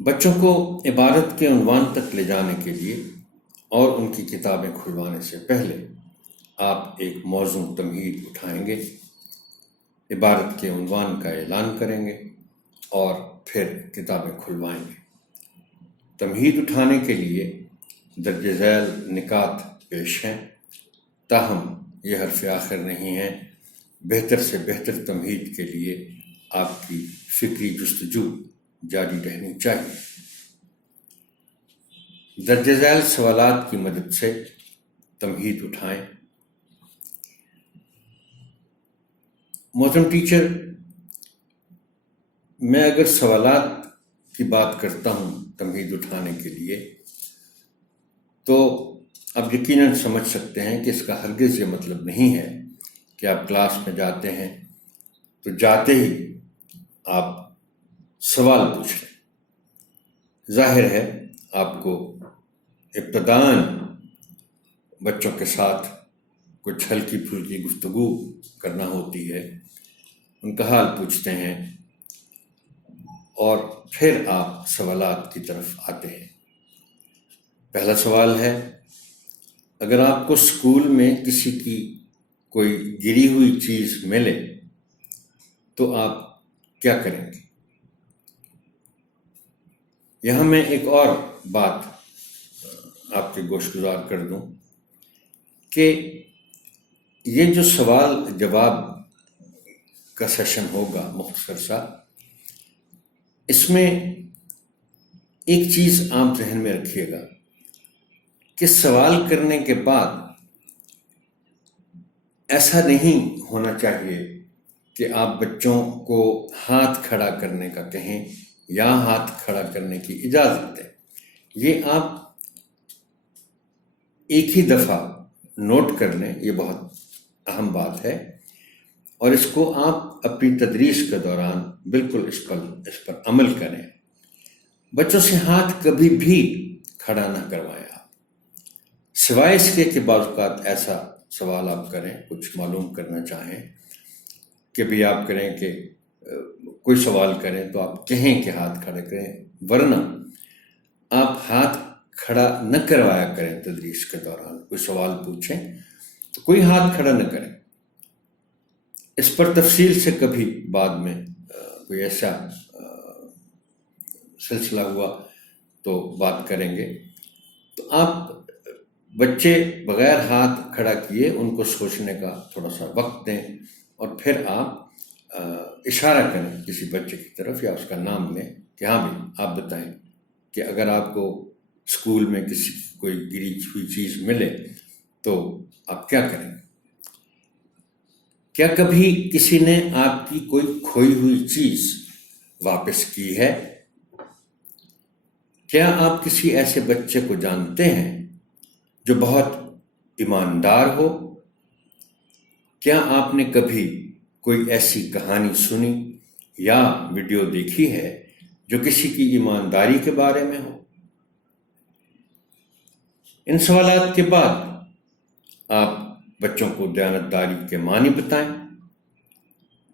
بچوں کو عبارت کے عنوان تک لے جانے کے لیے اور ان کی کتابیں کھلوانے سے پہلے آپ ایک موزوں تمہید اٹھائیں گے، عبارت کے عنوان کا اعلان کریں گے اور پھر کتابیں کھلوائیں گے۔ تمہید اٹھانے کے لیے درج ذیل نکات پیش ہیں، تاہم یہ حرف آخر نہیں ہے۔ بہتر سے بہتر تمہید کے لیے آپ کی فکری جستجو جاری رہنی چاہیے۔ درج ذیل سوالات کی مدد سے تمہید اٹھائیں۔ محترم ٹیچر، میں اگر سوالات کی بات کرتا ہوں تمہید اٹھانے کے لیے، تو آپ یقیناً سمجھ سکتے ہیں کہ اس کا ہرگز یہ مطلب نہیں ہے کہ آپ کلاس میں جاتے ہیں تو جاتے ہی آپ سوال پوچھ لیں۔ ظاہر ہے آپ کو ابتداً بچوں کے ساتھ کچھ ہلکی پھلکی گفتگو کرنا ہوتی ہے، ان کا حال پوچھتے ہیں اور پھر آپ سوالات کی طرف آتے ہیں۔ پہلا سوال ہے، اگر آپ کو اسکول میں کسی کی کوئی گری ہوئی چیز ملے تو آپ کیا کریں گے؟ یہاں میں ایک اور بات آپ کے گوش گزار کر دوں کہ یہ جو سوال جواب کا سیشن ہوگا مختصر سا، اس میں ایک چیز آپ ذہن میں رکھیے گا کہ سوال کرنے کے بعد ایسا نہیں ہونا چاہیے کہ آپ بچوں کو ہاتھ کھڑا کرنے کا کہیں یا ہاتھ کھڑا کرنے کی اجازت دیں۔ یہ آپ ایک ہی دفعہ نوٹ کر لیں، یہ بہت اہم بات ہے، اور اس کو آپ اپنی تدریس کے دوران بالکل اس پر عمل کریں۔ بچوں سے ہاتھ کبھی بھی کھڑا نہ کروائیں آپ، سوائے اس کے کہ بعض اوقات ایسا سوال آپ کریں، کچھ معلوم کرنا چاہیں کہ بھی آپ کریں کہ کوئی سوال کریں تو آپ کہیں کہ ہاتھ کھڑا کریں، ورنہ آپ ہاتھ کھڑا نہ کروایا کریں۔ تدریس کے دوران کوئی سوال پوچھیں تو کوئی ہاتھ کھڑا نہ کریں۔ اس پر تفصیل سے کبھی بعد میں کوئی ایسا سلسلہ ہوا تو بات کریں گے۔ تو آپ بچے بغیر ہاتھ کھڑا کیے ان کو سوچنے کا تھوڑا سا وقت دیں، اور پھر آپ اشارہ کریں کسی بچے کی طرف یا اس کا نام لیں کہ ہاں بھی آپ بتائیں کہ اگر آپ کو اسکول میں کسی کوئی گری ہوئی چیز ملے تو آپ کیا کریں؟ کیا کبھی کسی نے آپ کی کوئی کھوئی ہوئی چیز واپس کی ہے؟ کیا آپ کسی ایسے بچے کو جانتے ہیں جو بہت ایماندار ہو؟ کیا آپ نے کبھی کوئی ایسی کہانی سنی یا ویڈیو دیکھی ہے جو کسی کی ایمانداری کے بارے میں ہو؟ ان سوالات کے بعد آپ بچوں کو دیانتداری کے معنی بتائیں،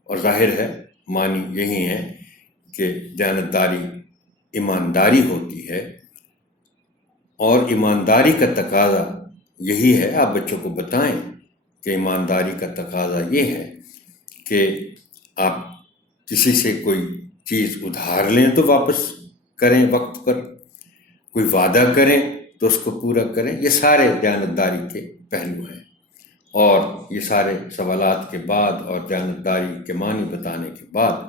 اور ظاہر ہے معنی یہی ہے کہ دیانتداری ایمانداری ہوتی ہے، اور ایمانداری کا تقاضا یہی ہے۔ آپ بچوں کو بتائیں کہ ایمانداری کا تقاضا یہ ہے کہ آپ کسی سے کوئی چیز ادھار لیں تو واپس کریں وقت پر، کوئی وعدہ کریں تو اس کو پورا کریں۔ یہ سارے دیانتداری کے پہلو ہیں، اور یہ سارے سوالات کے بعد اور دیانتداری کے معنی بتانے کے بعد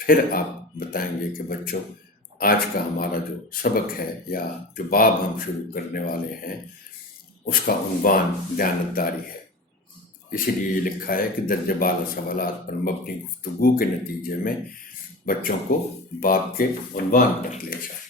پھر آپ بتائیں گے کہ بچوں، آج کا ہمارا جو سبق ہے یا جو باب ہم شروع کرنے والے ہیں اس کا عنوان دیانتداری ہے۔ اسی لیے یہ لکھا ہے کہ درجہ بالا سوالات پر مبنی گفتگو کے نتیجے میں بچوں کو باب کے عنوان پر لے جائیں۔